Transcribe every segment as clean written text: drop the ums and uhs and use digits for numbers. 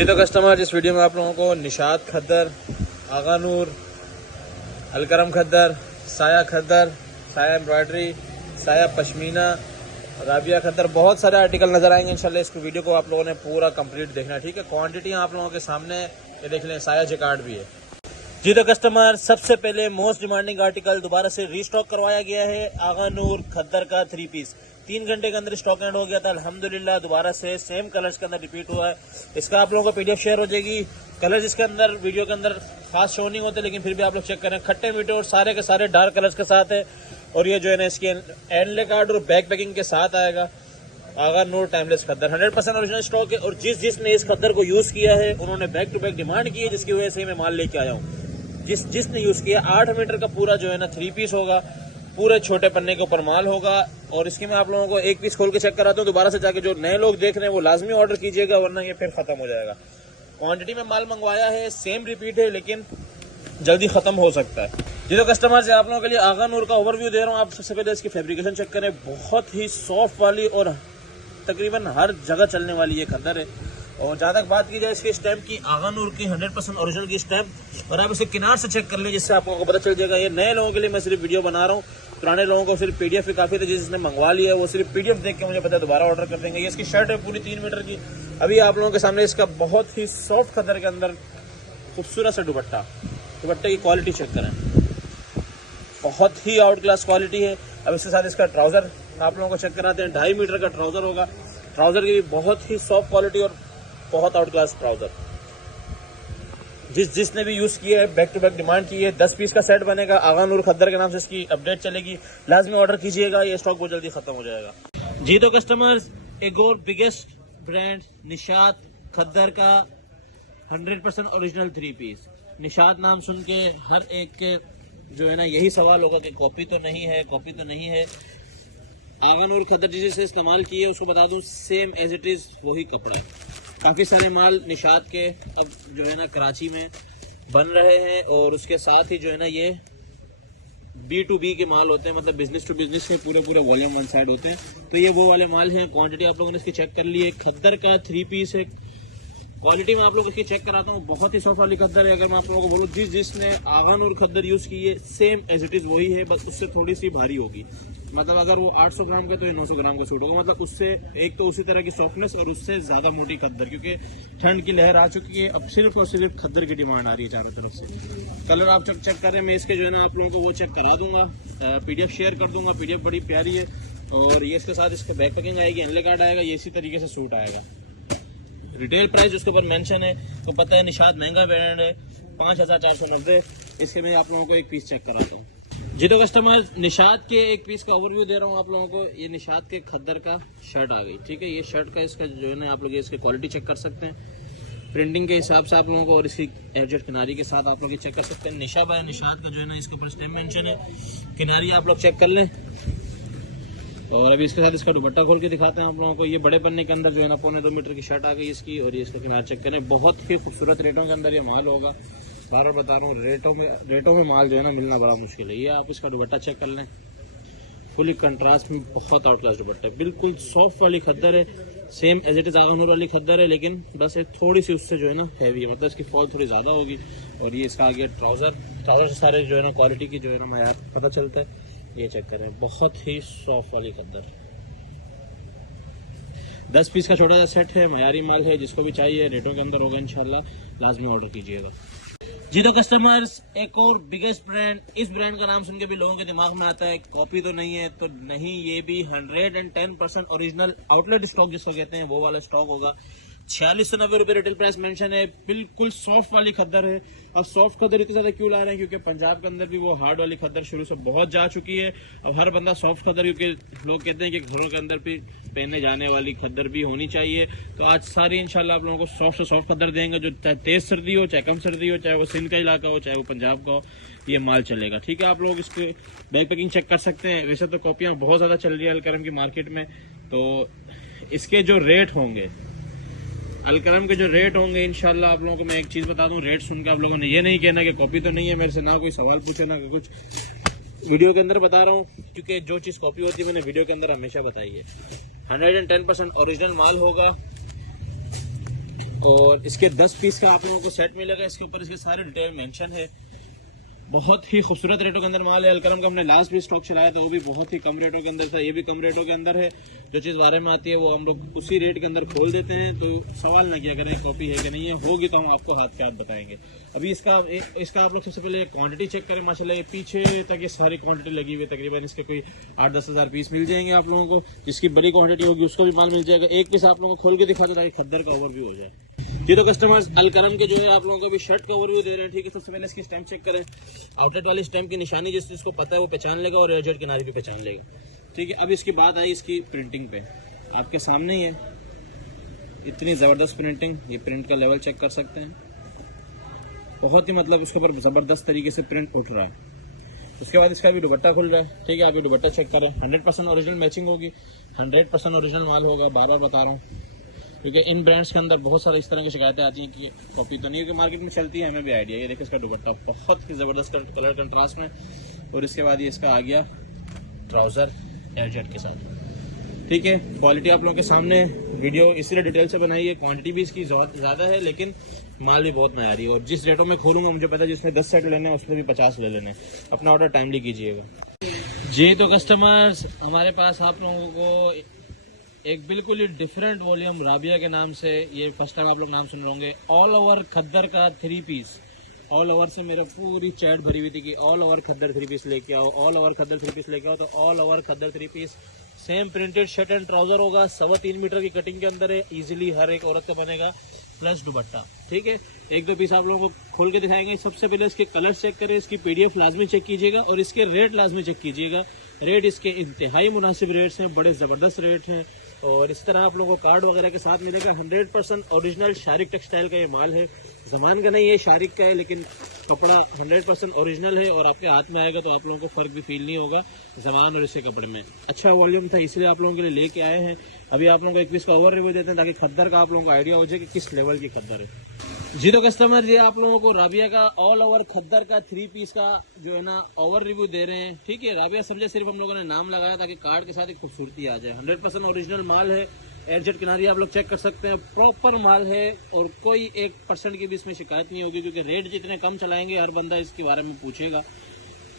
जी तो कस्टमर, जिस वीडियो में आप लोगों को निशात खद्दर, आगा नूर, अलकरम खद्दर, साया खद्दर, साया एम्ब्रॉयडरी, साया पश्मीना, राबिया खद्दर, बहुत सारे आर्टिकल नजर आएंगे इंशाल्लाह। इस वीडियो को आप लोगों ने पूरा कंप्लीट देखना है, ठीक है। क्वांटिटी आप लोगों के सामने ये देख लें, साया जैकार्ड भी है। जी तो कस्टमर, सबसे पहले मोस्ट डिमांडिंग आर्टिकल दोबारा से रीस्टॉक करवाया गया है, आगा नूर खद्दर का 3 पीस। 3 घंटे के अंदर स्टॉक एंड हो गया था, अल्हम्दुलिल्लाह दोबारा से सेम कलर्स के अंदर रिपीट हुआ है। इसका आप लोगों को पीडीएफ शेयर हो जाएगी। कलर्स इसके अंदर वीडियो के अंदर खास शो नहीं होते, लेकिन फिर भी आप लोग चेक करें, खट्टे मीठे और सारे के सारे डार्क कलर्स के साथ है। और ये जो है ना, इसके एंडले कार्ड और बैक पैकिंग के साथ आएगा। आगा नूर टाइमलेस खद्दर 100% ओरिजिनल स्टॉक है। और जिसने इस खद्दर को यूज किया है, उन्होंने बैक टू बैक डिमांड की है, जिसकी वजह से मैं माल लेके आया हूँ। जिसने यूज किया 8 मीटर का पूरा जो है ना 3 पीस होगा, पूरे छोटे पन्ने के ऊपर माल होगा। और इसकी मैं आप लोगों को एक पीस खोल के चेक कराता हूँ। दोबारा से जाके जो नए लोग देख रहे हैं वो लाजमी ऑर्डर कीजिएगा, वरना ये फिर खत्म हो जाएगा। क्वांटिटी में माल मंगवाया है, सेम रिपीट है, लेकिन जल्दी खत्म हो सकता है। जी तो कस्टमर से आप लोगों के लिए आगा नूर का ओवरव्यू दे रहा हूँ। आप सबसे पहले इसकी फैब्रिकेशन चेक करें, बहुत ही सॉफ्ट वाली और तकरीबन हर जगह चलने वाली ये खद्दर है। और जहाँ तक बात की जाए इसके स्टैम्प की, आगा नूर की 100% ओरिजिनल की स्टैम्प। और आप इसे किनार से चेक कर लें, जिससे आप लोगों को पता चल जाएगा। ये नए लोगों के लिए मैं सिर्फ वीडियो बना रहा हूँ, पुराने लोगों को सिर्फ पीडीएफ ही काफी थे। जिसने मंगवा लिया है वो सिर्फ पीडीएफ देख के मुझे पता है दोबारा ऑर्डर कर देंगे। ये इसकी शर्ट है पूरी 3 मीटर की। अभी आप लोगों के सामने इसका बहुत ही सॉफ्ट खद्दर के अंदर खूबसूरत सा दुपट्टा, दुपट्टे की क्वालिटी चेक करें, बहुत ही आउट क्लास क्वालिटी है। अब इसके साथ इसका ट्राउजर आप लोगों को चेक कराते हैं। 2.5 मीटर का ट्राउजर होगा। ट्राउजर की भी बहुत ही सॉफ्ट क्वालिटी और बहुत आउट क्लास ट्राउजर। जिसने भी यूज किया है, बैक टू बैक डिमांड की है। 10 पीस का सेट बनेगा। आगा नूर खद्दर के नाम से इसकी अपडेट चलेगी, लाजमी ऑर्डर कीजिएगा, ये स्टॉक बहुत जल्दी खत्म हो जाएगा। जी तो कस्टमर्स, एक और बिगेस्ट ब्रांड निशात खद्दर का 100% ओरिजिनल 3 पीस। निशात नाम सुन के हर एक के जो है ना यही सवाल होगा कि कॉपी तो नहीं है, कॉपी तो नहीं है। आगा नूर खद्दर जिसे इस्तेमाल किए उसको बता दूं, सेम एज इट इज वही कपड़ा है। काफ़ी सारे माल निशात के अब जो है ना कराची में बन रहे हैं, और उसके साथ ही जो है ना ये B2B के माल होते हैं, मतलब बिजनेस टू बिजनेस के पूरे वॉल्यूम 1 साइड होते हैं। तो ये वो वाले माल हैं। क्वांटिटी आप लोगों ने इसकी चेक कर ली है। खद्दर का 3 पीस है। क्वालिटी में आप लोगों की चेक कराता हूँ, बहुत ही सॉफ्ट वाली खद्दर है। अगर मैं आप लोगों को बोलूँ, जिसने आगा नूर खद्दर यूज़ की है, सेम एज इट इज़ वही है, बस उससे थोड़ी सी भारी होगी। मतलब अगर वो 800 ग्राम का तो ये 900 ग्राम का सूट होगा। मतलब उससे एक तो उसी तरह की सॉफ्टनेस और उससे ज़्यादा मोटी खद्दर, क्योंकि ठंड की लहर आ चुकी है। अब सिर्फ और सिर्फ खद्दर की डिमांड आ रही है चारों तरफ से। कलर आप चेक करें, मैं इसके जो है ना आप लोगों को वो चेक करा दूंगा, पीडीएफ शेयर कर दूंगा। पीडीएफ बड़ी प्यारी है। और ये इसके साथ इसका बैक पैकिंग आएगी, एनले कार्ड आएगा, ये इसी तरीके से सूट आएगा। रिटेल प्राइस उसके ऊपर मेंशन है, तो पता है निशात महंगा ब्रांड है, 5490। इसके मैं आप लोगों को एक पीस चेक कराता हूँ। जी तो कस्टमर, निशात के एक पीस का ओवरव्यू दे रहा हूँ आप लोगों को। ये निशात के खद्दर का शर्ट आ गई, ठीक है। ये शर्ट का इसका जो है ना आप लोग इसकी क्वालिटी चेक कर सकते हैं, प्रिंटिंग के हिसाब से आप लोगों को, और इसकी एडजस्ट किनारी के साथ आप लोग ये चेक कर सकते हैं। निशा बाय निशात का जो है ना इसके ऊपर स्टैम्प मेंशन है, किनारी आप लोग चेक कर लें। और अभी इसके साथ इसका दुपट्टा खोल के दिखाते हैं आप लोगों को। ये बड़े पन्ने के अंदर जो है ना 1.25 मीटर की शर्ट आ गई इसकी। और ये इसका किनारा चेक करें, बहुत ही खूबसूरत रेटों के अंदर ये माल होगा। बार बार बता रहा हूँ, रेटों में माल जो है ना मिलना बड़ा मुश्किल है। ये आप इसका दुपट्टा चेक कर लें, फुली कंट्रास्ट में बहुत आउट क्लास दुपट्टा है। बिल्कुल सॉफ्ट वाली खद्दर है, सेम एज इट इज आगा नूर वाली खद्दर है, लेकिन बस एक थोड़ी सी उससे जो है ना हैवी है, मतलब इसकी फॉल थोड़ी ज़्यादा होगी। और ये इसका आगे ट्राउज़र से सारे जो है ना क्वालिटी की जो है ना मैं पता चलता है। ये चेक करें, बहुत ही सॉफ्ट वाली खद्दर। 10 पीस का छोटा सा सेट है, मयारी माल है। जिसको भी चाहिए रेटों के अंदर होगा इंशाल्लाह, लाजमी ऑर्डर कीजिएगा। जी तो कस्टमर्स, एक और बिगेस्ट ब्रांड। इस ब्रांड का नाम सुन के भी लोगों के दिमाग में आता है कॉपी तो नहीं है, तो नहीं, ये भी 110% ओरिजिनल आउटलेट स्टॉक जिसको कहते हैं वो वाला स्टॉक होगा। 4690 रुपये रिटेल प्राइस मेंशन है। बिल्कुल सॉफ्ट वाली खद्दर है। अब सॉफ्ट खद्दर इतनी ज्यादा क्यों ला रहे हैं, क्योंकि पंजाब के अंदर भी वो हार्ड वाली खद्दर शुरू से बहुत जा चुकी है। अब हर बंदा सॉफ्ट खद्दर, क्योंकि लोग कहते हैं कि घरों के अंदर भी पहनने जाने वाली खद्दर भी होनी चाहिए। तो आज सारी इंशाल्लाह आप लोगों को सॉफ्ट से सॉफ्ट खद्दर देंगे, जो चाहे तेज सर्दी हो, चाहे कम सर्दी हो, चाहे वो सिंध का इलाका हो, चाहे वो पंजाब का हो, ये माल चलेगा, ठीक है। आप लोग इसके बैक पैकिंग चेक कर सकते हैं। वैसे तो कॉपियाँ बहुत ज़्यादा चल रही है अलकरम की मार्केट में, तो इसके जो रेट होंगे, अलकरम के जो रेट होंगे, इंशाल्लाह आप लोगों को मैं एक चीज़ बता दूं, रेट सुनकर आप लोगों ने ये नहीं कहना कि कॉपी तो नहीं है। मेरे से ना कोई सवाल पूछे ना कुछ, वीडियो के अंदर बता रहा हूँ, क्योंकि जो चीज़ कॉपी होती है मैंने वीडियो के अंदर हमेशा बताई है। 110% ओरिजिनल माल होगा। और इसके 10 पीस का आप लोगों को सेट मिलेगा। इसके ऊपर इसके सारे डिटेल मेंशन है। बहुत ही खूबसूरत रेटों के अंदर माल है। अलकरम का हमने लास्ट भी स्टॉक चलाया था, वो भी बहुत ही कम रेटों के अंदर था, ये भी कम रेटों के अंदर है। जो चीज़ बारे में आती है वो हम लोग उसी रेट के अंदर खोल देते हैं, तो सवाल ना किया करें कॉपी है कि नहीं है, होगी तो हम आपको हाथ पे हाथ बताएंगे। अभी इसका आप लोग सबसे पहले क्वांटिटी चेक करें। माशाल्लाह ये पीछे तक ये सारी क्वांटिटी लगी हुई है, तकरीबन इसके कोई 8-10 हज़ार पीस मिल जाएंगे आप लोगों को। जिसकी बड़ी क्वांटिटी होगी उसको भी माल मिल जाएगा। एक पीस आप लोगों को खोल के दिखा दो ताकि खद्दर का ओवरव्यू हो जाए। जी तो कस्टमर्स, अलकरम के जो है आप लोगों को भी शर्ट का ओवरव्यू दे रहे हैं। ठीक है, सबसे पहले इसकी स्टैम्प चेक करें। आउटलेट वाली स्टैम्प की निशानी जिसको पता है वो पहचान लेगा और एयरजेट किनारे भी पहचान लेगा। ठीक है, अब इसकी बात आई इसकी प्रिंटिंग पे। आपके सामने ही है इतनी ज़बरदस्त प्रिंटिंग। ये प्रिंट का लेवल चेक कर सकते हैं, बहुत ही मतलब इसके ऊपर ज़बरदस्त तरीके से प्रिंट उठ रहा है। उसके बाद इसका भी दुपट्टा खुल रहा है। ठीक है, आप ये दुपट्टा चेक करें, 100% ओरिजिनल मैचिंग होगी, 100% ओरिजिनल माल होगा। बार बार बता रहा हूँ क्योंकि इन ब्रांड्स के अंदर बहुत सारी इस तरह की शिकायतें आती हैं कि कॉपी तो नहीं है, कि मार्केट में चलती है, हमें भी आइडिया। ये देखिए इसका दुपट्टा बहुत ही ज़बरदस्त कलर कंट्रास्ट में, और इसके बाद ये इसका आ गया ट्राउज़र एयरजेट के साथ। ठीक है, क्वालिटी आप लोगों के सामने है। वीडियो इसीलिए डिटेल से बनाई है, क्वांटिटी भी इसकी ज़्यादा है लेकिन माल भी बहुत नया आ रही है। और जिस रेटों में खोलूँगा मुझे पता है जिसमें 10 सेट लेने हैं उसमें भी 50 ले लेने हैं। अपना ऑर्डर टाइमली कीजिएगा। जी तो कस्टमर्स, हमारे पास आप लोगों को एक बिल्कुल ही डिफरेंट वॉल्यूम राबिया के नाम से, ये फर्स्ट टाइम आप लोग नाम सुन रहे होंगे, ऑल ओवर खद्दर का 3 पीस। ऑल ओवर से मेरा पूरी चैट भरी हुई थी कि ऑल ओवर खद्दर 3 पीस लेके आओ, ऑल ओवर खद्दर 3 पीस लेके आओ। तो all over khaddar 3 piece same printed shirt and trouser होगा, 3.25 मीटर की कटिंग के अंदर है, इजीली हर एक औरत का बनेगा, प्लस दुपट्टा। ठीक है, 1-2 पीस आप लोगों को खोल के दिखाएंगे। सबसे पहले इसके कलर चेक करें, इसकी PDF लाजमी चेक कीजिएगा और इसके रेट लाजमी चेक कीजिएगा। रेट इसके इंतहाई मुनासिब रेट्स हैं, बड़े ज़बरदस्त रेट हैं। और इस तरह आप लोगों को कार्ड वगैरह के साथ मिलेगा। 100% ओरिजिनल शारिक टेक्सटाइल का ये माल है, ज़मान का नहीं है, शारिक का है, लेकिन कपड़ा 100% ओरिजिनल है और आपके हाथ में आएगा तो आप लोगों को फ़र्क भी फील नहीं होगा ज़मान और इसके कपड़े में। अच्छा वॉल्यूम था इसलिए आप लोगों के लिए लेके आए हैं। अभी आप लोगों को एक पीस का ओवर रिव्यू देते हैं ताकि खद्दर का आप लोगों को आइडिया हो जाए कि किस लेवल की खद्दर है। जी तो कस्टमर, ये आप लोगों को राबिया का ऑल ओवर खद्दर का 3 पीस का जो है ना ओवर रिव्यू दे रहे हैं। ठीक है, राबिया समझे सिर्फ हम लोगों ने नाम लगाया ताकि कार्ड के साथ एक खूबसूरती आ जाए। 100% ओरिजिनल माल है, एयरजेट किनारी आप लोग चेक कर सकते हैं, प्रॉपर माल है और कोई 1% की भी इसमें शिकायत नहीं होगी क्योंकि रेट जितने कम चलाएंगे हर बंदा इसके बारे में पूछेगा।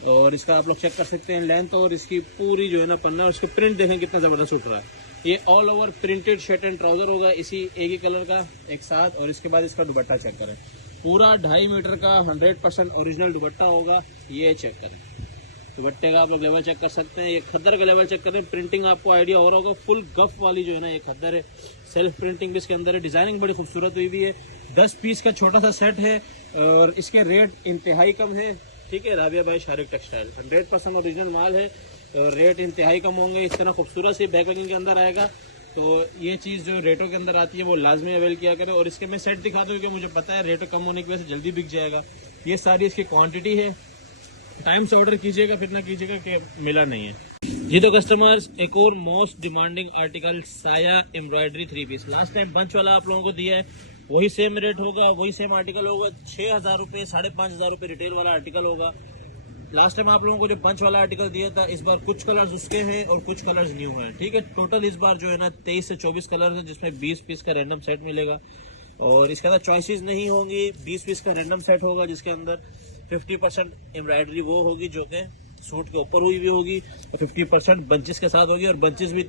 और इसका आप लोग चेक कर सकते हैं लेंथ और इसकी पूरी जो है ना पन्ना और इसके प्रिंट देखें कितना ज़बरदस्त उठ रहा है। ये all over printed shirt and trouser होगा इसी एक ही कलर का एक साथ। और इसके बाद इसका दुपट्टा चेक करें, पूरा 2.5 मीटर का 100% ओरिजिनल दुपट्टा होगा। ये चेक करें, दुपट्टे का आप लोग लेवल चेक कर सकते हैं। ये खद्दर का लेवल चेक करें, प्रिंटिंग आपको आइडिया हो रहा होगा, फुल गफ वाली जो है ना ये खद्दर है। सेल्फ प्रिंटिंग भी इसके अंदर है, डिजाइनिंग बड़ी खूबसूरत हुई हुई है। 10 पीस का छोटा सा सेट है और इसके रेट इंतहाई कम है। ठीक है, राबिया भाई शारिक टेक्सटाइल 100% ओरिजिनल माल है और रेट इंतहाई कम होंगे। इस तरह खूबसूरत सी बैक पैकिंग के अंदर आएगा, तो ये चीज़ जो रेटों के अंदर आती है वो लाजमी अवेल किया करें। और इसके मैं सेट दिखा दूँ क्योंकि मुझे पता है रेट कम होने की वजह से जल्दी बिक जाएगा। ये सारी इसकी क्वांटिटी है, टाइम से ऑर्डर कीजिएगा, फिर ना कीजिएगा कि मिला नहीं है। जी तो कस्टमर्स, एक और most demanding article Saya embroidery 3 piece. Last time bunch वाला आप लोगों को दिया है, वही सेम रेट होगा, वही सेम आर्टिकल होगा। 6,000 रुपये 5,500 रुपये रिटेल वाला आर्टिकल होगा। लास्ट टाइम आप लोगों को जो पंच वाला आर्टिकल दिया था, इस बार कुछ कलर्स उसके हैं और कुछ कलर्स न्यू हैं। ठीक है, टोटल इस बार जो है ना 23 से 24 कलर्स हैं जिसमें 20 पीस का रैंडम सेट मिलेगा। और इसके अंदर चॉइसेस नहीं होंगी, 20 पीस का रैंडम सेट होगा जिसके अंदर 50% एम्ब्रॉयडरी वो होगी जो कि सूट के ऊपर हुई भी होगी और 50% बंचेस के साथ होगी। और बंचेस भी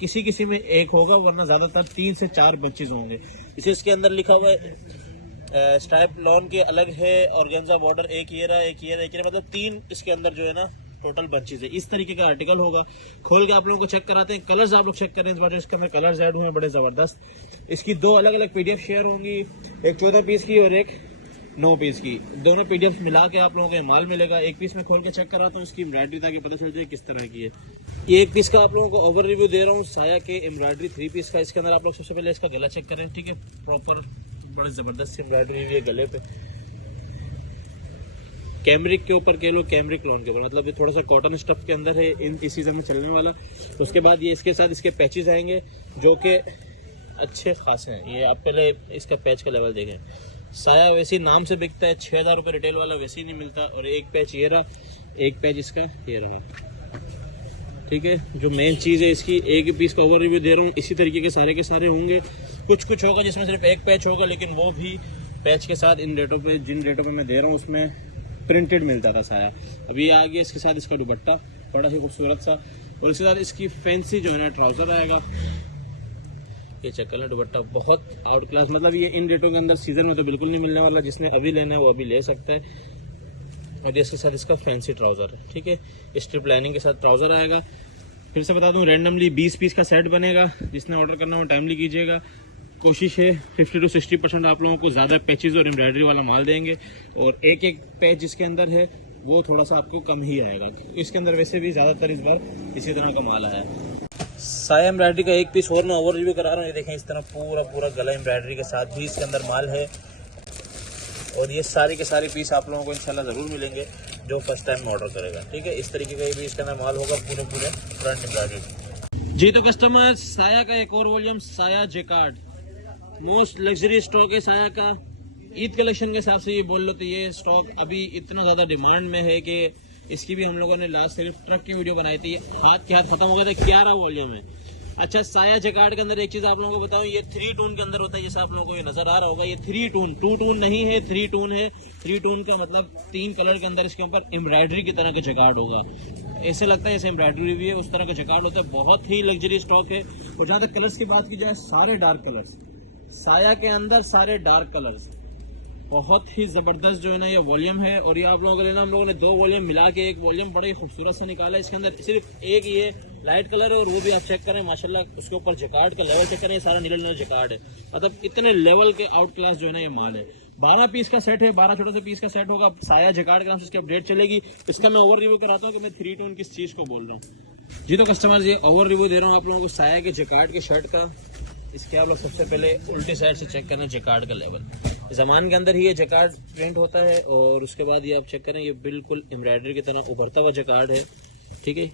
किसी किसी में एक होगा, वरना ज़्यादातर 3 से 4 बंचेस होंगे। इसे इसके अंदर लिखा हुआ है स्ट्राइप लॉन के अलग है, ऑर्गेन्जा बॉर्डर एक ये रहा, एक ये रहा, एक ये रहा, मतलब 3 इसके अंदर जो है ना टोटल बंचेस है। इस तरीके का आर्टिकल होगा। खोल के आप लोगों को चेक कराते हैं, कलर्स आप लोग चेक करें। इस बार जो इसके अंदर कलर्स ऐड हुए हैं बड़े ज़बरदस्त। इसकी 2 अलग अलग PDF शेयर होंगी, एक 14 पीस की और एक 9 पीस की। दोनों PDF मिला के आप लोगों को माल मिलेगा। एक पीस में खोल के चेक कराता हूँ उसकी एम्ब्रॉयडरी ताकि पता चल जाए किस तरह की है। ये एक पीस का आप लोगों को ओवर रिव्यू दे रहा हूँ साया के एम्ब्रॉयडरी 3 पीस का। इसके अंदर आप लोग सबसे पहले इसका गला चेक करें। ठीक है, प्रॉपर बड़े ज़बरदस्त एम्ब्रॉयडरी हुई है गले पे, कैमरिक के ऊपर कह लो, कैमरिक लॉन के ऊपर, मतलब ये थोड़ा सा कॉटन स्टफ के अंदर है इस सीजन में चलने वाला। उसके बाद ये इसके साथ इसके पैचेस आएंगे जो कि अच्छे खासे हैं। ये आप पहले इसका पैच का लेवल देखें। साया वैसे ही नाम से बिकता है, 6,000 रुपये रिटेल वाला वैसे ही नहीं मिलता। और एक पैच ये रहा, एक पैच इसका ये रहा। ठीक है, जो मेन चीज़ है इसकी, एक पीस का ओवर रिव्यू दे रहा हूँ, इसी तरीके के सारे होंगे। कुछ कुछ होगा जिसमें सिर्फ एक पैच होगा, लेकिन वो भी पैच के साथ इन रेटों पे, जिन रेटों पे मैं दे रहा हूँ उसमें प्रिंटेड मिलता था साया। अभी आ गया इसके साथ इसका दुपट्टा बड़ा ही खूबसूरत सा, और इसके साथ इसकी फैंसी जो है ना ट्राउज़र आएगा। ये चेक करना, दुपट्टा बहुत आउट क्लास, मतलब ये इन रेटों के अंदर सीजन में तो बिल्कुल नहीं मिलने वाला। जिसने अभी लेना है वो अभी ले सकता है। और इसके साथ इसका फैंसी ट्राउज़र है, ठीक है, स्ट्रिप लाइनिंग के साथ ट्राउज़र आएगा। फिर से बता दूं, रैंडमली 20 पीस का सेट बनेगा। जिसने ऑर्डर करना हो टाइमली कीजिएगा। कोशिश है 50 to 60% आप लोगों को ज़्यादा पैचेज और एम्ब्रॉयडरी वाला माल देंगे, और एक एक पैच जिसके अंदर है वो थोड़ा सा आपको कम ही आएगा। इसके अंदर वैसे भी ज़्यादातर इस बार इसी तरह का माल आया है। साया एम्ब्रॉयडरी का एक पीस और मैं ओवर रिव्यू करा रहा हूँ। ये देखें, इस तरह पूरा गला एम्ब्रॉयडरी के साथ भी इसके अंदर माल है, और ये सारे के सारे पीस आप लोगों को इंशाल्लाह ज़रूर मिलेंगे जो फर्स्ट टाइम ऑर्डर करेगा, ठीक है। इस तरीके का ये भी इसके अंदर माल होगा, पूरे फ्रंट एम्ब्रॉयडरी। जी तो कस्टमर, साया का एक और वॉल्यूम, साया जेकार्ड, मोस्ट लग्जरी स्टॉक है साया का। ईद कलेक्शन के हिसाब से ये बोल लो तो ये स्टॉक अभी इतना ज़्यादा डिमांड में है कि इसकी भी हम लोगों ने लास्ट सिर्फ ट्रक की वीडियो बनाई थी, हाथ के हाथ खत्म हो गए थे। 11 वॉल्यूम है। अच्छा, साया जेकार्ड के अंदर एक चीज़ आप लोगों को बताऊं, ये 3 टून के अंदर होता है, जैसे आप लोगों को ये नजर आ रहा होगा। ये 3 टून, 2 टून नहीं है, 3 टून है। 3 टून का मतलब 3 कलर के अंदर इसके ऊपर एम्ब्रॉयडरी की तरह का जेकार्ड होगा। ऐसे लगता है जैसे एम्ब्रॉयडरी भी है, उस तरह का जेकार्ड होता है। बहुत ही लग्जरी स्टॉक है। और जहाँ तक कलर्स की बात की जाए, सारे डार्क कलर्स, साया के अंदर सारे डार्क कलर्स, बहुत ही ज़बरदस्त जो है ना ये वॉल्यूम है। और ये आप लोगों को लेना, हम लोगों ने 2 वॉल्यूम मिला के एक वॉल्यूम बड़ा ही खूबसूरत से निकाला है। इसके अंदर सिर्फ एक ये लाइट कलर है, और वो भी आप चेक करें माशाल्लाह, उसके ऊपर जेकार्ड का लेवल चेक करें, सारा नीला जेकार्ड है। मतलब इतने लेवल के आउट क्लास जो है ना ये माल है। 12 पीस का सेट है, 12 छोटे से पीस का सेट होगा। साया जेकार्ड के नाम से इसकी अपडेट चलेगी। इसका मैं ओवर रिव्यू कराता हूँ कि मैं 3 टोन किस चीज़ को बोल रहा हूँ। जी तो कस्टमर्स, ये ओवर रिव्यू दे रहा हूँ आप लोगों को साया के जेकार्ड के शर्ट का। इसके आप लोग सबसे पहले उल्टी साइड से चेक करना जेकार्ड का लेवल। ज़मान के अंदर ही ये जेकार्ड प्रिंट होता है, और उसके बाद ये आप चेक करें, ये बिल्कुल एम्ब्रॉयडरी की तरह उभरता हुआ जेकार्ड है, ठीक है।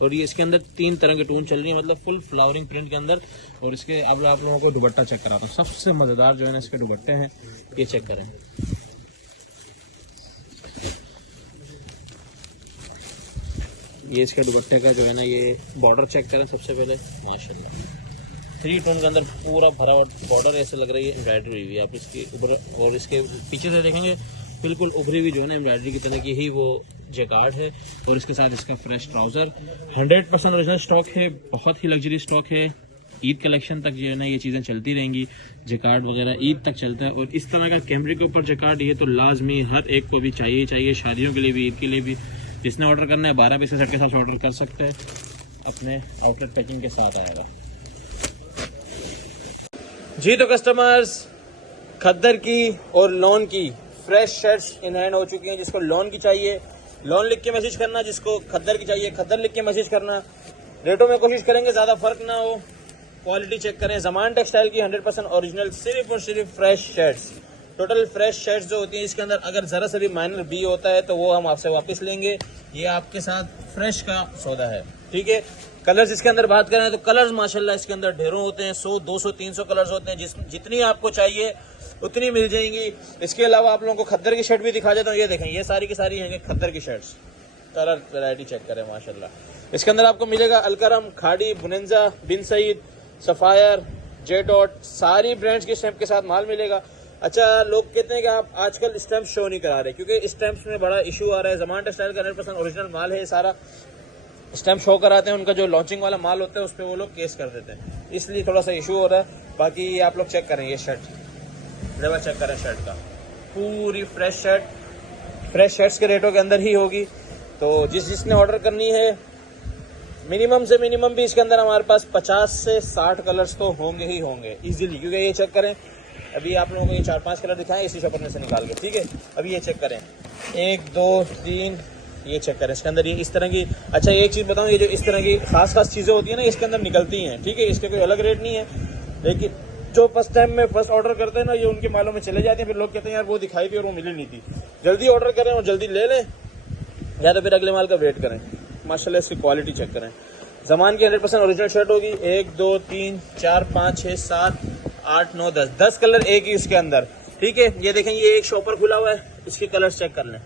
और ये इसके अंदर 3 तरह के टून चल रही है, मतलब फुल फ्लावरिंग प्रिंट के अंदर। और इसके अब आप लोगों को दुपट्टा चेक कराता हूँ। सबसे मज़ेदार जो है ना इसके दुपट्टे हैं, ये चेक करें। ये इसके दुपट्टे का जो है ना ये बॉर्डर चेक करें सबसे पहले, माशाल्लाह 3 टोन के अंदर पूरा भरा बॉर्डर ऐसे लग रही है, एम्ब्रॉयडरी हुई आप इसकी ऊपर। और इसके पीछे से देखेंगे बिल्कुल उभरी हुई जो है ना एम्ब्रॉयडरी की तरह की ही वो जेकार्ड है। और इसके साथ इसका फ्रेश ट्राउज़र 100% ओरिजिनल स्टॉक है, बहुत ही लग्जरी स्टॉक है। ईद कलेक्शन तक जो है ना ये चीज़ें चलती रहेंगी, जेकार्ड वगैरह ईद तक चलता है। और इस तरह का कैमरे के ऊपर जेकार्ड ये तो लाजमी हर एक को भी चाहिए, शादियों के लिए भी, ईद के लिए भी। जिसने ऑर्डर करना है 12 पीस सेट के साथ ऑर्डर कर सकते हैं, अपने आउटलेट पैकिंग के साथ आएगा। जी तो कस्टमर्स, खद्दर की और लॉन की फ्रेश शर्ट्स इन हैंड हो चुकी हैं। जिसको लॉन की चाहिए लॉन लिख के मैसेज करना, जिसको खद्दर की चाहिए खद्दर लिख के मैसेज करना। रेटों में कोशिश करेंगे ज़्यादा फर्क ना हो, क्वालिटी चेक करें। ज़मान टेक्सटाइल की 100% ओरिजिनल सिर्फ और सिर्फ fresh shirts, total fresh shirts जो होती हैं इसके अंदर अगर ज़रा सा भी माइनर बी होता है तो वो हम आपसे वापस लेंगे। ये आपके साथ फ्रेश का सौदा है, ठीक है। कलर्स इसके अंदर बात करें तो कलर्स माशाल्लाह इसके अंदर ढेरों होते हैं, 100 200 300 कलर्स होते हैं। जितनी आपको चाहिए उतनी मिल जाएंगी। इसके अलावा आप लोगों को खद्दर की शर्ट भी दिखा देता हूँ। ये देखें, ये सारी की सारी हैं खद्दर की शर्ट्स। कलर वैरायटी चेक करें माशाल्लाह। इसके अंदर आपको मिलेगा अलकरम, खाड़ी, बुनंजा, बिन सईद, सफ़ायर, जेडॉट, सारी ब्रांड्स के स्टैंप के साथ माल मिलेगा। अच्छा, लोग कहते हैं कि आप आजकल स्टैंप शो नहीं करा रहे, क्योंकि स्टैंप्स में बड़ा इशू आ रहा है। ज़मान टेक्सटाइल का 100% ओरिजिनल माल है, सारा स्टैंप शो कराते हैं। उनका जो लॉन्चिंग वाला माल होता है उस पर वो लोग केस कर देते हैं, इसलिए थोड़ा सा इशू हो रहा है। बाकी आप लोग चेक करें, ये शर्ट लेवल चेक करें शर्ट का, पूरी फ्रेश शर्ट, फ्रेश शर्ट्स के रेटों के अंदर ही होगी। तो जिसने ऑर्डर करनी है, मिनिमम से मिनिमम भी इसके अंदर हमारे पास 50 से 60 कलर्स तो होंगे ही होंगे इजीली। क्योंकि ये चेक करें, अभी आप लोगों को ये 4-5 कलर दिखाएं इसी शॉपर में से निकाल के, ठीक है। अभी ये चेक करें, 1 2 3, ये चेक करें इसके अंदर ये इस तरह की। अच्छा, एक चीज़ बताऊं, ये जो इस तरह की खास चीज़ें होती है ना, इसके अंदर निकलती हैं, ठीक है। इसके कोई अलग रेट नहीं है, लेकिन जो फर्स्ट टाइम में फर्स्ट ऑर्डर करते हैं ना, ये उनके मालों में चले जाते हैं। फिर लोग कहते हैं यार वो दिखाई थी और वो मिली नहीं थी। जल्दी ऑर्डर करें और जल्दी ले लें, या तो फिर अगले माल का वेट करें। माशाल्लाह इसकी क्वालिटी चेक करें। ज़मान की 100% ओरिजिनल शर्ट होगी। 1 2 3 4 5 6 7 8 9 10 कलर एक ही इसके अंदर, ठीक है। ये देखें, ये एक शॉपर खुला हुआ है, इसके कलर्स चेक कर लें,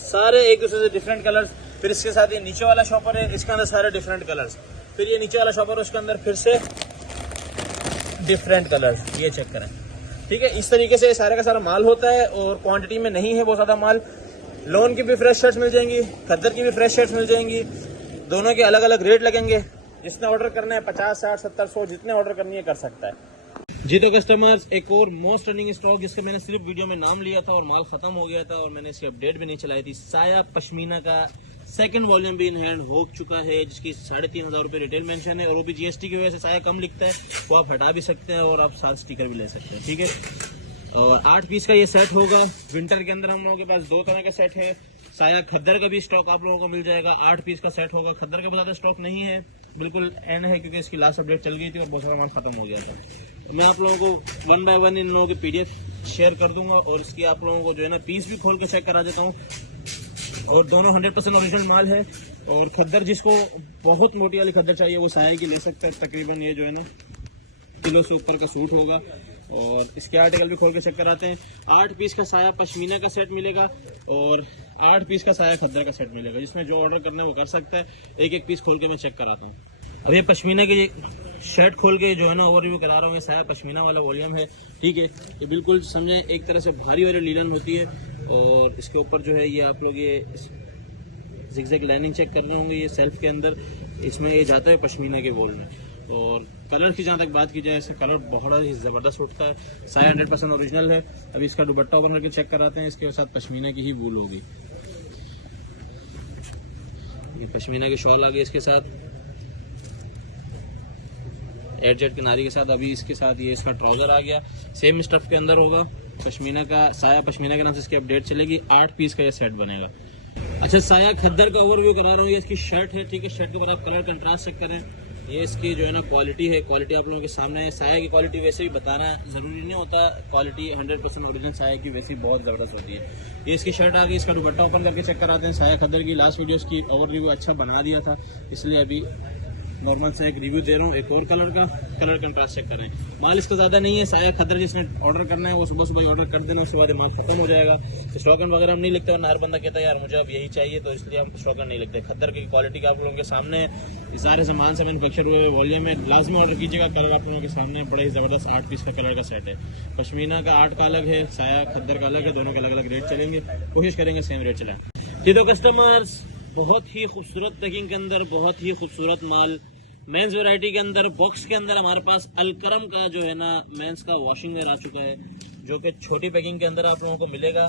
सारे एक दूसरे से डिफरेंट कलर्स। फिर इसके साथ ये नीचे वाला शॉपर है, इसके अंदर सारे डिफरेंट कलर्स। फिर ये नीचे वाला शॉपर, उसके अंदर फिर से डिफरेंट कलर्स, ये चेक करें। ठीक है, इस तरीके से सारा का सारा माल होता है और क्वांटिटी में नहीं है बहुत ज़्यादा माल। लोन की भी फ्रेश शर्ट्स मिल जाएंगी, खद्दर की भी फ्रेश शर्ट्स मिल जाएंगी, दोनों के अलग अलग रेट लगेंगे। जिसने ऑर्डर करना है 50, 60, 70, 100 जितने ऑर्डर करनी है कर सकता है। जी तो कस्टमर्स, एक और मोस्ट रनिंग स्टॉक जिसका मैंने सिर्फ वीडियो में नाम लिया था और माल खत्म हो गया था और मैंने इसकी अपडेट भी नहीं चलाई थी। साया पश्मीना का सेकंड वॉल्यूम भी इन हैंड हो चुका है, जिसकी 3,500 रुपये रिटेल मेंशन है और वो भी जीएसटी की वजह से साया कम लिखता है, वो आप हटा भी सकते हैं और आप साथ स्टिकर भी ले सकते हैं। ठीक है, और 8 पीस का ये सेट होगा। विंटर के अंदर हम लोगों के पास 2 तरह का सेट है। साया खद्दर का भी स्टॉक आप लोगों को मिल जाएगा, 8 पीस का सेट होगा। खद्दर का ज़्यादा स्टॉक नहीं है, बिल्कुल एंड है क्योंकि इसकी लास्ट अपडेट चल गई थी और बहुत सारा माल खत्म हो गया था। मैं आप लोगों को 1 बाय 1 इन लोगों की पीडीएफ शेयर कर दूंगा और इसकी आप लोगों को जो है ना पीस भी खोल कर चेक करा देता हूँ। और दोनों 100% ओरिजिनल माल है। और खद्दर जिसको बहुत मोटी वाली खद्दर चाहिए वो साया की ले सकता है। तकरीबन ये जो है ना किलो से ऊपर का सूट होगा। और इसके आर्टिकल भी खोल के चेक कराते हैं। 8 पीस का साया पश्मीना का सेट मिलेगा और 8 पीस का साया खद्दर का सेट मिलेगा। जिसमें जो ऑर्डर करना है वो कर सकता है। एक एक पीस खोल के मैं चेक कराता हूँ। अब ये पश्मीना की शर्ट खोल के जो है ना ओवरव्यू करा रहा हूँ। ये साया पश्मीना वाला वॉल्यूम है। ठीक है, ये बिल्कुल समझे एक तरह से भारी वाली लीलन होती है और इसके ऊपर जो है ये आप लोग ये जिगजैग लाइनिंग चेक कर रहे होंगे। ये सेल्फ के अंदर इसमें ये जाता है पश्मीना के वॉल में। और कलर की जहाँ तक बात की जाए, इसका कलर बहुत ही ज़बरदस्त उठता है। साया 100% ओरिजिनल है। अभी इसका दुपट्टा ओपन करके चेक कराते हैं। इसके साथ पश्मीना की ही वूल होगी। ये पश्मीना की शॉल आ गई इसके साथ एडजेट किनारी के साथ। अभी इसके साथ ये इसका ट्राउजर आ गया, सेम स्टफ के अंदर होगा। पश्मीना का साया पश्मीना के नाम से इसकी अपडेट चलेगी। 8 पीस का ये सेट बनेगा। अच्छा, साया खद्दर का ओवरव्यू करा रहा हूँ। ये इसकी शर्ट है। ठीक है, शर्ट के ऊपर आप कलर कंट्रास्ट चेक करें। ये इसकी जो है ना क्वालिटी है, क्वालिटी आप लोगों के सामने है। साया की क्वालिटी वैसे भी बताना ज़रूरी नहीं होता, क्वालिटी 100% ओरिजिनल साया की वैसे ही बहुत ज़बरदस्त होती है। ये इसकी शर्ट आ गई। इसका दुपट्टा ओपन करके चेक कराते हैं। साया खद्दर की लास्ट वीडियो की ओवरव्यू अच्छा बना दिया था, इसलिए अभी नॉर्मल सा एक रिव्यू दे रहा हूँ। एक और कलर का कलर कंट्रास्ट चेक करें। माल इसका ज़्यादा नहीं है। साया खद्दर जिसने ऑर्डर करना है वो सुबह सुबह ऑर्डर कर देना, उसके बाद माल खत्म हो जाएगा। स्टॉकन वगैरह हम नहीं लिखते और हर बंदा कहता है यार मुझे अब यही चाहिए, तो इसलिए हम स्टॉकन नहीं लिखते। खद्दर की क्वालिटी का आप लोगों के सामने है। सारे सामान से मैनुफैक्चर हुए वॉल्यूम में लाजमी ऑर्डर कीजिएगा। कलर आप लोगों के सामने बड़े ही ज़बरदस्त 8 पीस का कलर का सेट है। पश्मीना का 8 का अलग है, साया खद्दर का अलग है। दोनों के अलग अलग रेट चलेंगे, कोशिश करेंगे सेम रेट चलाएं। जी तो कस्टमर्स, बहुत ही खूबसूरत पैकिंग के अंदर बहुत ही खूबसूरत माल मेंस वैरायटी के अंदर बॉक्स के अंदर हमारे पास अलकरम का जो है ना मेंस का वॉशिंग वेयर आ चुका है, जो कि छोटी पैकिंग के अंदर आप लोगों को मिलेगा।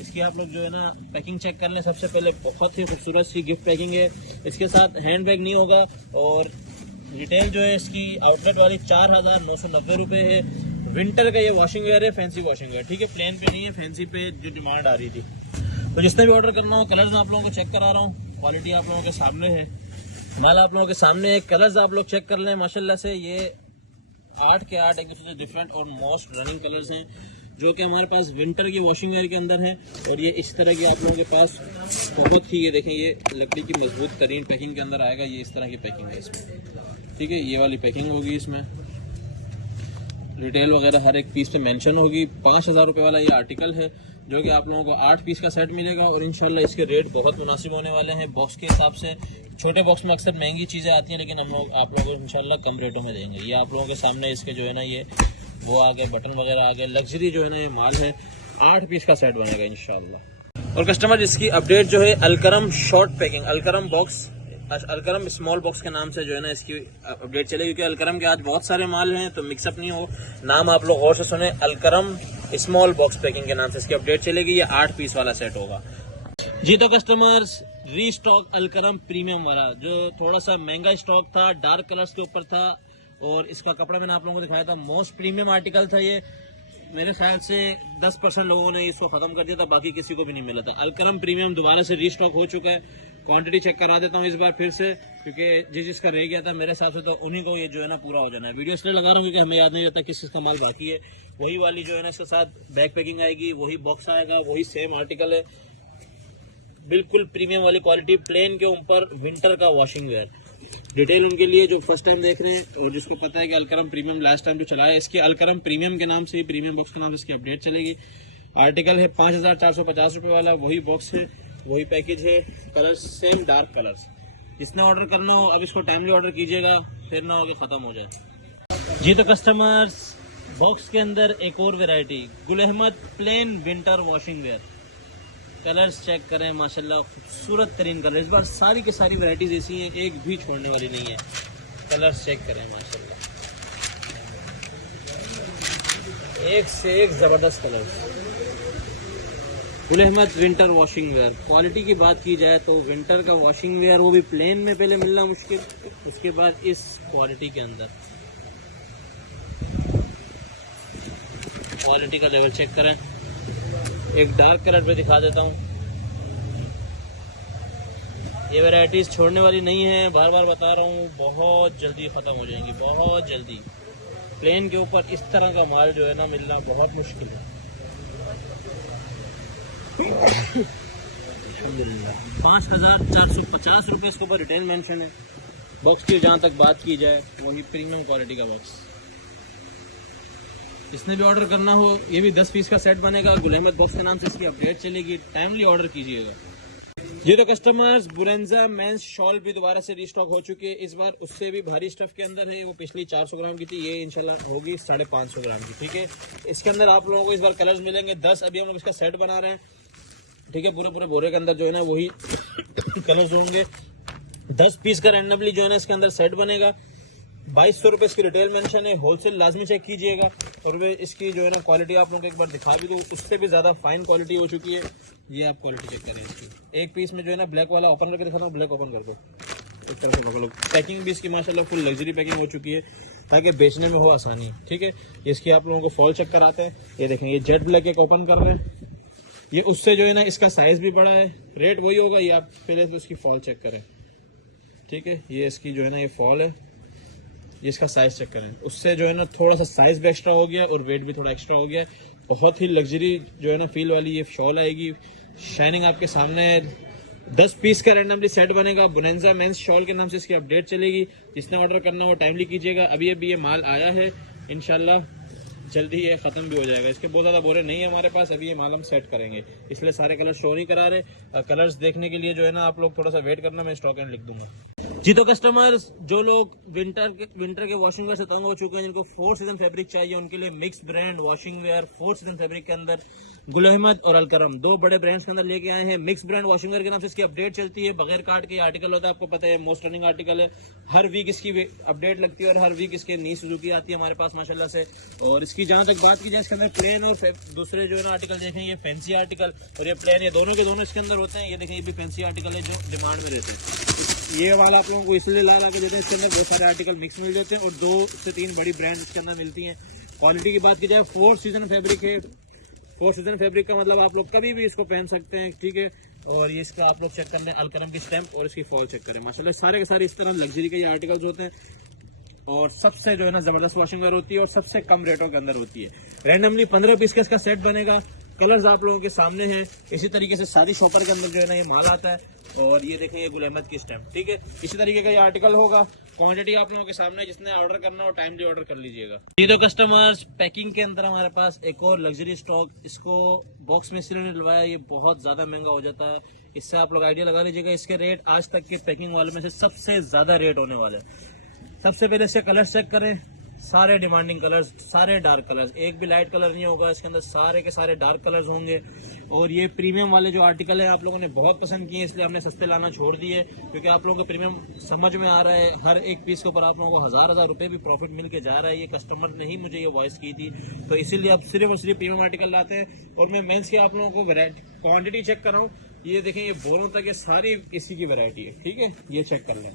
इसकी आप लोग जो है ना पैकिंग चेक कर लें। सबसे पहले बहुत ही खूबसूरत सी गिफ्ट पैकिंग है। इसके साथ हैंड बैग नहीं होगा और रिटेल जो है इसकी आउटलेट वाली 4,990 रुपये है। विंटर का ये वॉशिंग वेयर है, फैंसी वॉशिंग वेयर। ठीक है, प्लेन पे नहीं है, फैंसी पे जो डिमांड आ रही थी। तो जिसने भी ऑर्डर करना हो, कलर्स आप लोगों को चेक करा रहा हूँ। क्वालिटी आप लोगों के सामने है, माल आप लोगों के सामने है। कलर्स आप लोग चेक कर लें। माशाल्लाह से ये 8 के 8 एक दूसरे से डिफरेंट और मोस्ट रनिंग कलर्स हैं, जो कि हमारे पास विंटर की वॉशिंग वेयर के अंदर हैं। और ये इस तरह की आप लोगों के पास बहुत ही, ये देखें, ये लकड़ी की मजबूत तरीन पैकिंग के अंदर आएगा। ये इस तरह की पैकिंग है इसमें। ठीक है, ये वाली पैकिंग होगी। इसमें रिटेल वगैरह हर एक पीस पे मेंशन होगी। 5,000 रुपये वाला ये आर्टिकल है, जो कि आप लोगों को 8 पीस का सेट मिलेगा। और इंशाल्लाह इसके रेट बहुत मुनासिब होने वाले हैं बॉक्स के हिसाब से। छोटे बॉक्स में अक्सर महंगी चीज़ें आती हैं, लेकिन हम लोग आप लोगों को इंशाल्लाह कम रेटों में देंगे। ये आप लोगों के सामने इसके जो है ना ये वो आ गए, बटन वगैरह आ गए। लग्जरी जो है ना ये माल है। 8 पीस का सेट बनेगा इंशाल्लाह। और कस्टमर इसकी अपडेट जो है Alkaram short packing, Alkaram box, Alkaram small box के नाम से जो है ना इसकी अपडेट चलेगी। क्योंकि अलकरम के आज बहुत सारे माल हैं, तो मिक्सअप नहीं हो। नाम आप लोग गौर से सुने, अलकरम स्मॉल बॉक्स पैकिंग के नाम से इसकी अपडेट चलेगी। ये 8 पीस वाला सेट होगा। जी तो कस्टमर्स, रीस्टॉक अलकरम प्रीमियम वाला, जो थोड़ा सा महंगा स्टॉक था, डार्क कलर्स के ऊपर था और इसका कपड़ा मैंने आप लोगों को दिखाया था। मोस्ट प्रीमियम आर्टिकल था ये। मेरे ख्याल से 10% लोगों ने इसको खत्म कर दिया था, बाकी किसी को भी नहीं मिला था। अलकरम प्रीमियम दोबारा से रीस्टॉक हो चुका है। क्वांटिटी चेक करा देता हूँ इस बार फिर से, क्योंकि जिसका रह गया था मेरे हिसाब से तो उन्हीं को ये जो है ना पूरा हो जाना है। वीडियो इसलिए लगा रहा हूँ क्योंकि हमें याद नहीं रहता किस चीज़ का माल बाकी है। वही वाली जो है ना इसके साथ बैक पैकिंग आएगी, वही बॉक्स आएगा, वही सेम आर्टिकल है। बिल्कुल प्रीमियम वाली क्वालिटी, प्लेन के ऊपर विंटर का वॉशिंग वेयर। डिटेल उनके लिए जो फर्स्ट टाइम देख रहे हैं और जिसको पता है कि अलकरम प्रीमियम लास्ट टाइम जो चला है, इसके अलकरम प्रीमियम के नाम से, प्रीमियम बॉक्स के नाम से इसकी अपडेट चलेगी। आर्टिकल है 5,450 रुपये वाला, वही बॉक्स है, वही पैकेज है। Colours same dark colours. जिसने ऑर्डर करना हो अब इसको टाइमली ऑर्डर कीजिएगा, फिर ना हो कि ख़त्म हो जाए। जी तो कस्टमर्स, बॉक्स के अंदर एक और variety Gul Ahmed plain winter washing wear. Colours check करें माशाल्लाह, खूबसूरत तरीन कलर। इस बार सारी की सारी वैरायटीज ऐसी हैं, एक भी छोड़ने वाली नहीं है। कलर्स चेक करें माशाल्लाह, एक से एक ज़बरदस्त colours. Gul Ahmed winter washing wear. Quality की बात की जाए तो विंटर का वॉशिंग वेयर, वो भी प्लेन में पहले मिलना मुश्किल, उसके बाद इस क्वालिटी के अंदर। क्वालिटी का लेवल चेक करें। एक डार्क कलर पे दिखा देता हूँ। ये वैरायटीज़ छोड़ने वाली नहीं है, बार बार बता रहा हूँ, बहुत जल्दी ख़त्म हो जाएंगी, बहुत जल्दी। प्लेन के ऊपर इस तरह का माल जो है ना, मिलना बहुत मुश्किल है। अल्हम्दुलिल्लाह 5450 रुपये इसके ऊपर रिटेल मेंशन है। बॉक्स की जहाँ तक बात की जाए, वही प्रीमियम क्वालिटी का बॉक्स। इसने भी ऑर्डर करना हो, ये भी 10 पीस का सेट बनेगा। गुल अहमद बॉक्स के नाम से इसकी अपडेट चलेगी, टाइमली ऑर्डर कीजिएगा। ये तो कस्टमर्स, बुरेंजा मेंस शॉल भी दोबारा से रीस्टॉक हो चुकी है। इस बार उससे भी भारी स्टफ के अंदर है। वो पिछली 400 ग्राम की थी, ये इंशाल्लाह होगी 550 ग्राम की। ठीक है, इसके अंदर आप लोगों को इस बार कलर्स मिलेंगे 10। अभी हम लोग इसका सेट बना रहे हैं। ठीक है, पूरे बोरे के अंदर जो है ना वही कलर्स होंगे। 10 पीस का रैंडमली जो है ना इसके अंदर सेट बनेगा। 2200 रुपये इसकी रिटेल मेंशन है। होलसेल लाजमी चेक कीजिएगा। और वे इसकी जो है ना क्वालिटी आप लोगों को एक बार दिखा भी दूँ, उससे भी ज़्यादा फाइन क्वालिटी हो चुकी है। ये आप क्वालिटी चेक करें इसकी। एक पीस में जो है ना ब्लैक वाला ओपन करके दिखाता हूँ। ब्लैक ओपन कर दो, इस तरह से पकड़ लो। पैकिंग भी इसकी माशाल्लाह फुल लग्जरी पैकिंग हो चुकी है, ताकि बेचने में हो आसानी। ठीक है, इसकी आप लोगों को फॉल चेक कराते हैं। ये देखें, ये जेट ब्लैक एक ओपन कर रहे हैं। ये उससे जो है ना इसका साइज़ भी बड़ा है। रेट वही होगा, ये आप पहले तो इसकी फॉल चेक करें। ठीक है, ये इसकी जो है ना ये फॉल है, ये इसका साइज़ चेक करें। उससे जो है ना थोड़ा सा साइज़ भी एक्स्ट्रा हो गया और वेट भी थोड़ा एक्स्ट्रा हो गया। बहुत ही लग्जरी जो है ना फील वाली ये शॉल आएगी। शाइनिंग आपके सामने है। 10 पीस का रैंडमली सेट बनेगा। बुरेंजा मेंस शॉल के नाम से इसकी अपडेट चलेगी। जिसने ऑर्डर करना हो टाइमली कीजिएगा। अभी ये माल आया है, इंशाल्लाह जल्दी ये ख़त्म भी हो जाएगा। इसके बहुत ज़्यादा बोरे नहीं है हमारे पास। अभी ये माल हम सेट करेंगे, इसलिए सारे कलर शो नहीं करा रहे। कलर्स देखने के लिए जो है ना आप लोग थोड़ा सा वेट करना, मैं स्टॉक एंड लिख दूंगा। जी तो कस्टमर्स, जो लोग विंटर के वॉशिंग वेयर से तंग हो चुके हैं, जिनको 4 सीजन फैब्रिक चाहिए, उनके लिए mix brand washing where 4 season fabric के अंदर गुल अहमद और अलकरम 2 बड़े ब्रांड्स के अंदर लेके आए हैं। मिक्स ब्रांड वॉशिंग वेयर के नाम से इसकी अपडेट चलती है। बगैर कार्ड के आर्टिकल होता है, आपको पता है, मोस्ट रनिंग आर्टिकल है। हर वीक इसकी अपडेट लगती है और हर वीक इसके नई सुजुकी आती है हमारे पास माशाल्लाह से। और इसकी जहाँ तक बात की जाए, इसके अंदर प्लेन और दूसरे जो है ना आर्टिकल देखें, ये फैंसी आर्टिकल और ये प्लेन, ये दोनों के दोनों इसके अंदर होते हैं। ये देखें, ये भी फैंसी आर्टिकल है जो डिमांड में रहते हैं। ये वाला आप लोगों को इसलिए ला के देते हैं, इसके अंदर बहुत सारे आर्टिकल मिक्स मिल जाते हैं और 2 से 3 बड़ी ब्रांड इसके अंदर मिलती हैं। क्वालिटी की बात की जाए, 4 सीजन फैब्रिक है। 4 सीजन फैब्रिक का मतलब आप लोग कभी भी इसको पहन सकते हैं। ठीक है, और ये इसका आप लोग चेक कर लें, अलकरम की स्टैम्प और इसकी फॉल चेक करें। माशाल्लाह सारे के सारे इस तरह लग्जरी के ये आर्टिकल्स होते हैं और सबसे जो है ना जबरदस्त वॉशिंग वेयर होती है और सबसे कम रेटों के अंदर होती है। रैंडमली 15 पीस का इसका सेट बनेगा। कलर्स आप लोगों के सामने हैं। इसी तरीके से सारी शॉपर के अंदर जो है ना ये माल आता है। और ये देखें, ये गुल अहमद की स्टैम्प। ठीक है, इसी तरीके का ये आर्टिकल होगा। क्वांटिटी आप लोगों के सामने, जिसने ऑर्डर करना हो टाइमली ऑर्डर कर लीजिएगा। ये तो कस्टमर्स, पैकिंग के अंदर हमारे पास एक और लग्जरी स्टॉक, इसको बॉक्स में इसलिए डलवाया, ये बहुत ज़्यादा महंगा हो जाता है। इससे आप लोग आइडिया लगा लीजिएगा, इसके रेट आज तक के पैकिंग वाले में से सबसे ज़्यादा रेट होने वाले हैं। सबसे पहले इसके कलर्स चेक करें। सारे डिमांडिंग कलर्स, सारे डार्क कलर्स, एक भी लाइट कलर नहीं होगा इसके अंदर, सारे के सारे डार्क कलर्स होंगे। और ये प्रीमियम वाले जो आर्टिकल है आप लोगों ने बहुत पसंद किए, इसलिए हमने सस्ते लाना छोड़ दिए, क्योंकि आप लोगों को प्रीमियम समझ में आ रहा है। हर एक पीस के ऊपर आप लोगों को हज़ार रुपये भी प्रॉफिट मिल के जा रहा है। ये कस्टमर ने ही मुझे ये वॉइस की थी, तो इसीलिए आप सिर्फ और सिर्फ प्रीमियम आर्टिकल लाते हैं। और मैं मेंस की आप लोगों को क्वान्टिटी चेक कर रहा हूँ। ये देखें, ये बोरों तक ये सारी इसी की वैरायटी है। ठीक है, ये चेक कर लें।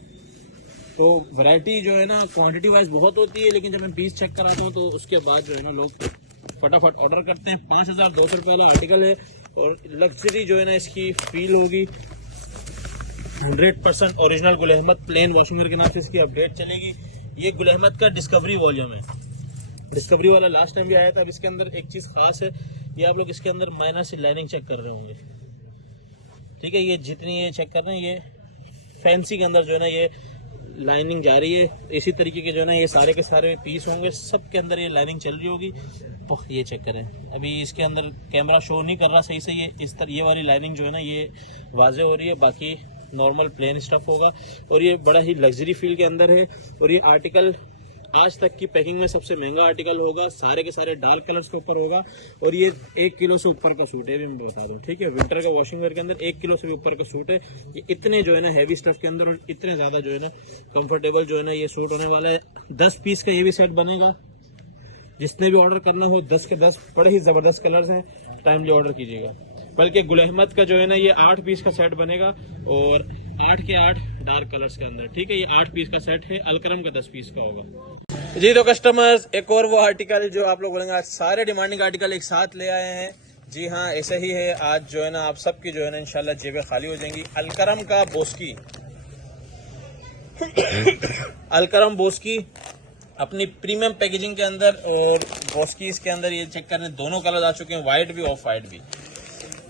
तो वैरायटी जो है ना क्वांटिटी वाइज बहुत होती है, लेकिन जब मैं पीस चेक कराता हूँ तो उसके बाद जो है ना लोग फटाफट ऑर्डर करते हैं। 5200 रुपये वाला आर्टिकल है और लग्जरी जो है ना इसकी फील होगी। 100% ओरिजिनल गुल अहमद प्लेन वॉशिंग वेयर के नाम से इसकी अपडेट चलेगी। ये गुल अहमद का डिस्कवरी वॉल्यूम है। डिस्कवरी वाला लास्ट टाइम भी आया था। अब इसके अंदर एक चीज़ खास है, ये आप लोग इसके अंदर माइनर सी लाइनिंग चेक कर रहे होंगे। ठीक है, ये जितनी ये चेक कर रहे हैं, ये फैंसी के अंदर जो है ना ये लाइनिंग जा रही है। इसी तरीके के जो है ना ये सारे के सारे पीस होंगे, सब के अंदर ये लाइनिंग चल रही होगी। तो ये चेक करें, अभी इसके अंदर कैमरा शो नहीं कर रहा सही से, ये इस तरह ये वाली लाइनिंग जो है ना ये वाजे हो रही है, बाकी नॉर्मल प्लेन स्टफ होगा। और ये बड़ा ही लग्जरी फील के अंदर है। और ये आर्टिकल आज तक की पैकिंग में सबसे महंगा आर्टिकल होगा, सारे के सारे डार्क कलर्स के ऊपर होगा और ये 1 किलो से ऊपर का सूट है, भी मैं बता दूं, ठीक है। विंटर का वॉशिंग वेयर के अंदर 1 किलो से भी ऊपर का सूट है। ये इतने जो है ना हैवी स्टफ के अंदर और इतने ज्यादा जो है ना कंफर्टेबल जो है ना ये सूट होने वाला है। 10 पीस का ये भी सेट बनेगा। जिसने भी ऑर्डर करना हो 10 के 10 बड़े ही जबरदस्त कलर्स हैं, टाइमली ऑर्डर कीजिएगा। बल्कि गुल अहमद का जो है ना ये 8 पीस का सेट बनेगा और 8 के 8 डार्क कलर्स के अंदर, ठीक है। ये 8 पीस का सेट है, अलकरम का 10 पीस का होगा। जी तो कस्टमर्स, एक और वो आर्टिकल जो आप लोग बोलेंगे आज सारे डिमांडिंग आर्टिकल एक साथ ले आए हैं। जी हाँ, ऐसा ही है। आज जो है ना आप सबकी जो है ना इंशाल्लाह जेबें खाली हो जाएंगी। अलकरम का बोस्की अलकरम बोस्की अपनी प्रीमियम पैकेजिंग के अंदर और बोस्की इसके अंदर ये चेक करने दोनों कलर आ चुके हैं, व्हाइट भी ऑफ वाइट भी।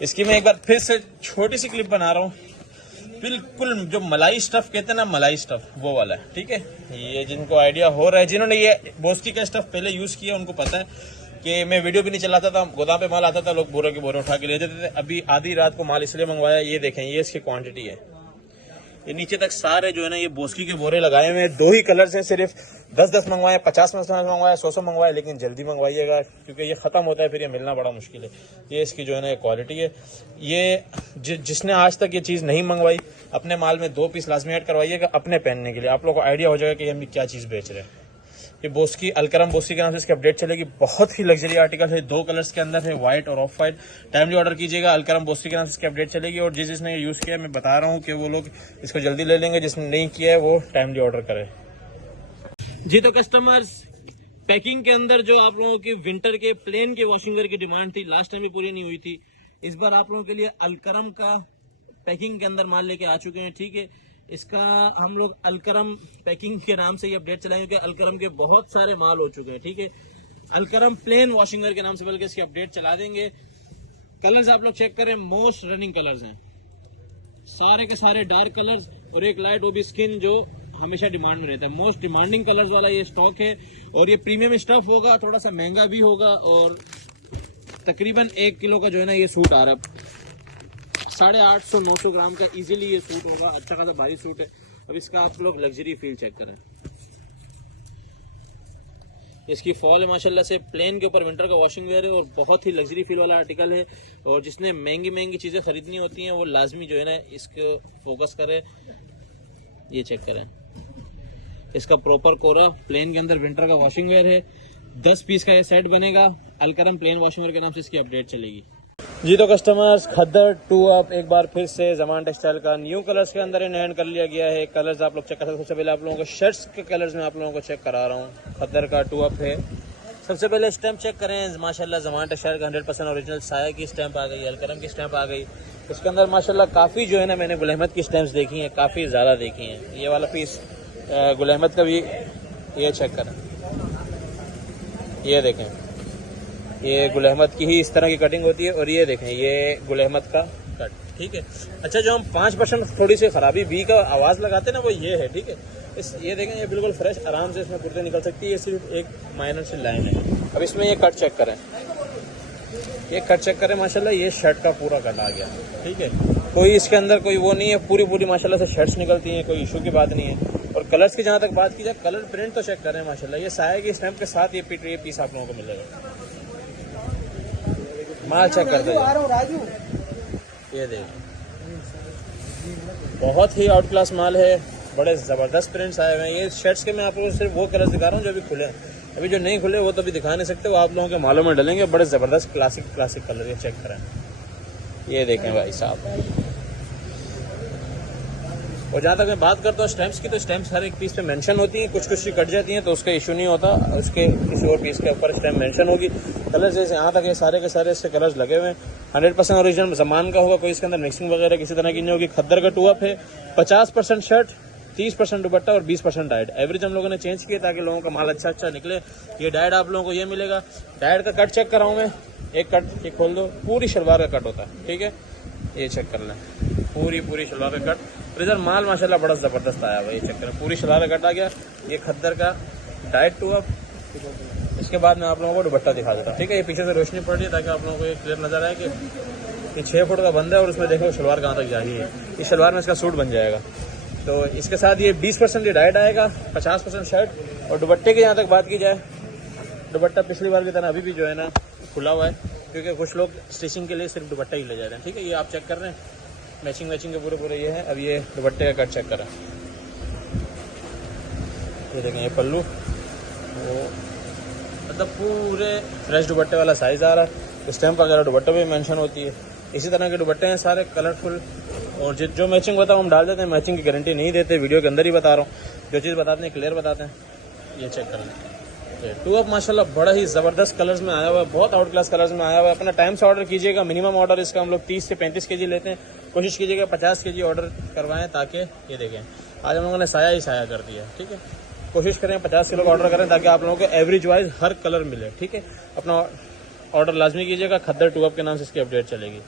इसकी मैं एक बार फिर से छोटी सी क्लिप बना रहा हूँ। बिल्कुल जो मलाई स्टफ कहते हैं ना, मलाई स्टफ वो वाला है, ठीक है। ये जिनको आइडिया हो रहा है, जिन्होंने ये बोस्की का स्टफ पहले यूज किया उनको पता है कि मैं वीडियो भी नहीं चलाता था, गोदाम पे माल आता था, लोग बोरे के बोरे उठा के ले जाते थे। अभी आधी रात को माल इसलिए मंगवाया, ये देखें ये इसकी क्वांटिटी है। ये नीचे तक सारे जो है ना ये बोस्की के बोरे लगाए हुए हैं। 2 ही कलर्स हैं, सिर्फ 10-10 मंगवाए, 50 मंगवाए, 100 मंगवाए, लेकिन जल्दी मंगवाइएगा क्योंकि ये खत्म होता है फिर ये मिलना बड़ा मुश्किल है। ये इसकी जो है ना क्वालिटी है। ये जिसने आज तक ये चीज़ नहीं मंगवाई अपने माल में 2 पीस लाजमी ऐड करवाइएगा अपने पहनने के लिए। आप लोगों को आइडिया हो जाएगा कि हम क्या चीज़ बेच रहे हैं। ये बोस्की अलकरम बोस्की के नाम से इसकी अपडेट चलेगी। बहुत ही लग्जरी आर्टिकल है, 2 कलर्स के अंदर है, व्हाइट और ऑफ वाइट। टाइमली ऑर्डर कीजिएगा। अलकरम बोस्की के नाम से इसकी अपडेट चलेगी और जिसने ये यूज़ किया मैं बता रहा हूँ कि वो लोग इसको जल्दी ले लेंगे, जिसने नहीं किया है वो टाइमली ऑर्डर करे। जी तो कस्टमर्स, पैकिंग के अंदर जो आप लोगों की विंटर के प्लेन के वॉशिंग वेयर की डिमांड थी, लास्ट टाइम भी पूरी नहीं हुई थी। इस बार आप लोगों के लिए अलकरम का पैकिंग के अंदर माल लेके आ चुके हैं, ठीक है। इसका हम लोग अलकरम पैकिंग के नाम से ये अपडेट चलाएंगे क्योंकि अलकरम के बहुत सारे माल हो चुके हैं, ठीक है। अलकरम प्लेन वॉशिंग वेयर के नाम से बल्कि इसकी अपडेट चला देंगे। कलर्स आप लोग चेक करें, मोस्ट रनिंग कलर्स हैं, सारे के सारे डार्क कलर्स और एक लाइट, वो भी स्किन जो हमेशा डिमांड में रहता है। मोस्ट डिमांडिंग कलर्स वाला ये स्टॉक है और ये प्रीमियम स्टफ होगा, थोड़ा सा महंगा भी होगा और तकरीबन 1 किलो का जो है ना ये सूट आ रहा है। 850-900 ग्राम का इजीली ये सूट होगा। अच्छा खासा भारी सूट है। अब इसका आप लोग लग्जरी फील चेक करें। इसकी फॉल है माशाल्लाह से, प्लेन के ऊपर विंटर का वॉशिंग वेयर है और बहुत ही लग्जरी फील वाला आर्टिकल है। और जिसने महंगी महंगी चीज़ें खरीदनी होती हैं वो लाजमी जो है ना इसको फोकस करे। ये चेक करें, इसका प्रॉपर कोरा प्लेन के अंदर विंटर का वॉशिंग वेयर है। 10 पीस का ये सेट बनेगा। अलकरम प्लेन वॉशिंग वेयर के नाम से इसकी अपडेट चलेगी। जी तो कस्टमर्स, खद्दर 2 अप एक बार फिर से ज़मान टेक्सटाइल का न्यू कलर्स के अंदर इन हैंड कर लिया गया है। कलर्स आप लोग चेक कर सकते हैं। सबसे पहले आप लोगों को शर्ट्स के कलर्स में आप लोगों को चेक करा रहा हूँ। खद्दर का 2 अप है। सबसे पहले स्टैम्प चेक करें, माशाल्लाह ज़मान टेक्सटाइल का 100% ओरिजिनल साया की स्टैम्प आ गई, अलकरम की स्टैम्प आ गई। उसके अंदर माशाल्लाह काफ़ी जो है ना मैंने गुल अहमद की स्टैम्प्स देखी हैं, काफ़ी ज़्यादा देखी हैं। ये वाला पीस गुल अहमद का भी ये चेक करें, ये देखें, ये गुल अहमद की ही इस तरह की कटिंग होती है और ये देखें ये गुल अहमद का कट, ठीक है। अच्छा, जो हम 5% थोड़ी सी खराबी बी का आवाज़ लगाते हैं ना वो ये है, ठीक है। ये देखें, ये बिल्कुल फ्रेश आराम से इसमें कुर्ते निकल सकती है। ये सिर्फ एक माइनर सी लाइन है। अब इसमें ये कट चेक करें, ये कट चेक करें, माशाल्लाह ये शर्ट का पूरा कट आ गया, ठीक है। कोई इसके अंदर कोई वो नहीं है, पूरी माशाल्लाह से शर्ट्स निकलती हैं, कोई इशू की बात नहीं है। और कलर्स की जहाँ तक बात की जाए, कलर प्रिंट तो चेक करें माशाल्लाह। ये साया की स्टैम्प के साथ ये पीस आप लोगों को मिलेगा। माल चेक कर दो, ये देख, बहुत ही आउट क्लास माल है। बड़े ज़बरदस्त प्रिंट्स आए हुए हैं। ये शर्ट्स के मैं आप लोगों को सिर्फ वो कलर्स दिखा रहा हूँ जो अभी खुले हैं। अभी जो नहीं खुले वो तो अभी दिखा नहीं सकते, वो आप लोगों के मालों में डलेंगे। बड़े ज़बरदस्त क्लासिक कलर, ये चेक करें, ये देखें भाई साहब। और जहाँ तक मैं बात करता हूँ स्टैम्प्स की, तो स्टैम्प्स हर एक पीस पे मेंशन होती हैं। कुछ कट जाती हैं तो उसका इशू नहीं होता, उसके किसी और पीस के ऊपर स्टैम्प मेंशन होगी। कलर्स जैसे यहाँ तक ये सारे के सारे इससे कलर्स लगे हुए हैं। 100% ओरिजिनल ज़मान का होगा, कोई इसके अंदर मिक्सिंग वगैरह किसी तरह की नहीं होगी। खद्दर का 2 अप है। 50% शर्ट, 30% दुपट्टा और 20% डाइट। एवरेज हम लोगों ने चेंज किया ताकि लोगों का माल अच्छा निकले। ये डाइट आप लोगों को ये मिलेगा। डाइट का कट चेक कराऊँ मैं, एक कट ये खोल दो, पूरी शलवार का कट होता है, ठीक है। ये चेक कर लें, पूरी शलवार का कट। और इधर माल माशाल्लाह बड़ा ज़बरदस्त आया हुआ है, ये चेक करें, पूरी शलवार का कट आ गया। ये खद्दर का डाइट 2 अप। इसके बाद मैं आप लोगों को दुपट्टा दिखा देता हूँ, ठीक है। ये पीछे से रोशनी पड़ रही है ताकि आप लोगों को ये क्लियर नजर आए कि ये 6 फुट का बंद है और उसमें देखो शलवार कहाँ तक जा रही है। इस शलवार में इसका सूट बन जाएगा। तो इसके साथ ये 20% डाइट आएगा, 50% शर्ट और दुपट्टे की जहाँ तक बात की जाए, दुपट्टा पिछली बार की तरह अभी भी जो है ना खुला हुआ है, क्योंकि कुछ लोग स्टिचिंग के लिए सिर्फ दुपट्टा ही ले जा रहे हैं। ठीक है, ये आप चेक कर रहे हैं, मैचिंग के पूरे ये है। अब ये दुपट्टे का कट चेक करें, ये देखें, ये पल्लू, वो मतलब पूरे फ्रेश दुपट्टे वाला साइज़ आ रहा है। स्टैम्प वगैरह दुपट्टे पे मेंशन होती है। इसी तरह के दुपट्टे हैं सारे कलरफुल, और जो मैचिंग बताऊँ हम डाल देते हैं, मैचिंग की गारंटी नहीं देते, वीडियो के अंदर ही बता रहा हूँ। जो चीज़ बताते हैं क्लियर बताते हैं। ये चेक कर लें, टू अप माशाल्लाह बड़ा ही ज़बरदस्त कलर्स में आया हुआ है, बहुत आउट क्लास कलर्स में आया हुआ है। अपना टाइम से ऑर्डर कीजिएगा। मिनिमम ऑर्डर इसका हम लोग 30 से 35 kg लेते हैं। कोशिश कीजिएगा 50 kg ऑर्डर करवाएं, ताकि ये देखें आज हम लोगों ने साया ही साया कर दिया। ठीक है, कोशिश करें 50 किलो का ऑर्डर करें, ताकि आप लोगों को एवरेज वाइज हर कलर मिले। ठीक है, अपना ऑर्डर लाजमी कीजिएगा। खद्दर टू अप के नाम से इसकी अपडेट चलेगी।